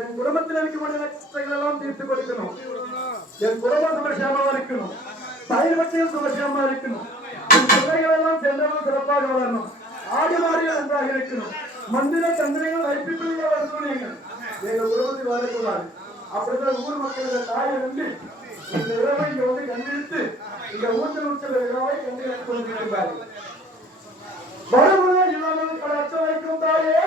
என் குடும்பத்தில் இருக்கக்கூடிய கஷ்டங்கள் எல்லாம் தீர்த்து கொடுக்கணும். என் குடும்பம் சுமர்ஷியமா இருக்கணும். தாய் மக்கள் சுமர்ஷியமா இருக்கணும். என் பிள்ளைகள் எல்லாம் சென்றவர்கள் சிறப்பாக வளரணும். ஆடி மாறிகள் நன்றாக இருக்கணும். மந்திர தந்திரங்கள் வைப்பிப்பிள்ளைகள் வரணும். எங்கள் குடும்பத்தில் வரக்கூடாது. அப்படிதான் ஊர் மக்களுடைய தாயை நம்பி இந்த இரவை இங்க வந்து கண்டித்து இந்த ஊஞ்சல் உச்சல் இரவை கண்டித்து கொண்டிருக்கிறார்கள். வரமுறை இல்லாமல் அச்ச வைக்கும் தாயே